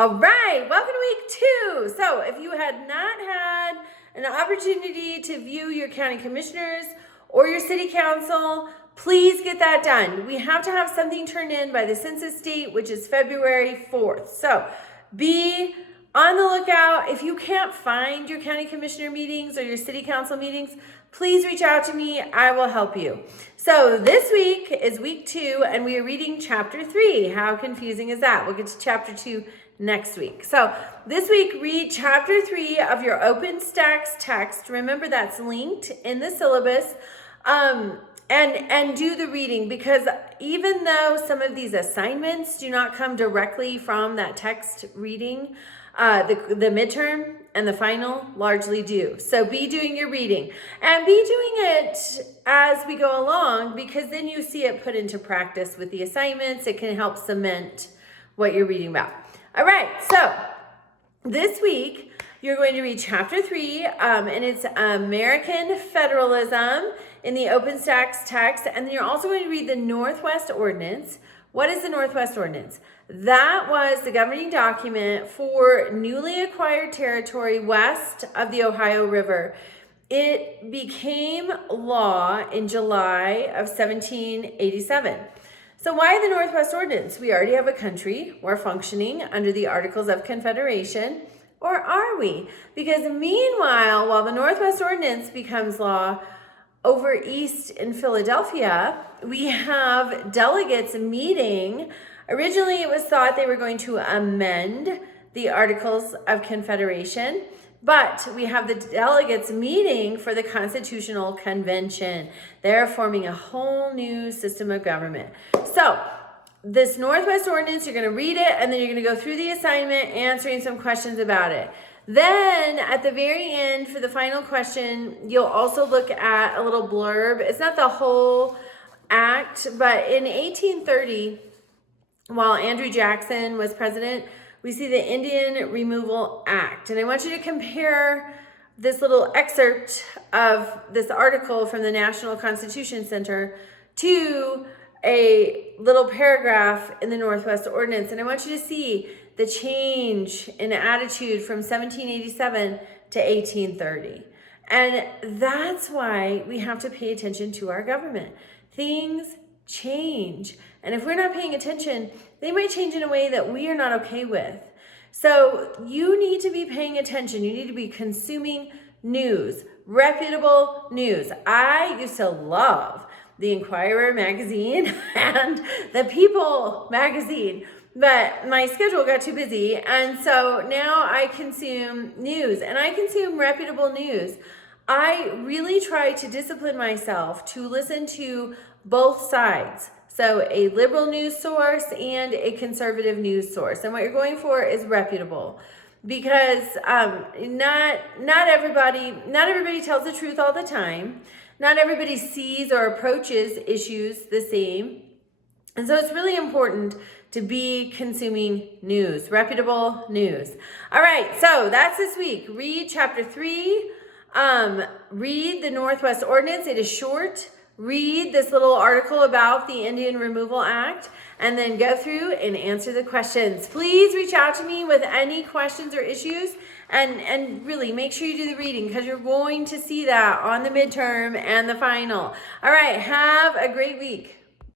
All right, welcome to week 2. So if you had not had an opportunity to view your county commissioners or your city council, please get that done. We have to have something turned in by the census date, which is February 4th. So be on the lookout. If you can't find your county commissioner meetings or your city council meetings, please reach out to me. I will help you. So this week is week 2, and we are reading chapter 3. How confusing is that? We'll get to chapter 2 next week. So this week, read chapter 3 of your OpenStax text. Remember, that's linked in the syllabus. And do the reading, because even though some of these assignments do not come directly from that text reading, the midterm and the final largely do. So be doing your reading and be doing it as we go along, because then you see it put into practice with the assignments. It can help cement what you're reading about. All right, so this week you're going to read chapter 3, and it's American Federalism in the OpenStax text, and then you're also going to read the Northwest Ordinance. What is the Northwest Ordinance? That was the governing document for newly acquired territory west of the Ohio River. It became law in July of 1787. So why the Northwest Ordinance? We already have a country. We're functioning under the Articles of Confederation. Or are we? Because meanwhile, while the Northwest Ordinance becomes law, over east in Philadelphia, we have delegates meeting. Originally, it was thought they were going to amend the Articles of Confederation, but we have the delegates meeting for the Constitutional Convention. They're forming a whole new system of government. So this Northwest Ordinance, you're going to read it, and then you're going to go through the assignment, answering some questions about it. Then at the very end, for the final question, you'll also look at a little blurb. It's not the whole act, but in 1830, while Andrew Jackson was president, we see the Indian Removal Act. And I want you to compare this little excerpt of this article from the National Constitution Center to a little paragraph in the Northwest Ordinance. And I want you to see the change in attitude from 1787 to 1830. And that's why we have to pay attention to our government. Things change. And if we're not paying attention, they might change in a way that we are not okay with. So you need to be paying attention. You need to be consuming news, reputable news. I used to love the Inquirer magazine and the People magazine, but my schedule got too busy, and so now I consume news, and I consume reputable news. I really try to discipline myself to listen to both sides. So a liberal news source and a conservative news source. And what you're going for is reputable, because not everybody tells the truth all the time. Not everybody sees or approaches issues the same. And so it's really important to be consuming news, reputable news. All right, so that's this week. Read chapter 3. Read the Northwest Ordinance. It is short. Read this little article about the Indian Removal Act, and then go through and answer the questions. Please reach out to me with any questions or issues, and really make sure you do the reading, because you're going to see that on the midterm and the final. All right, have a great week.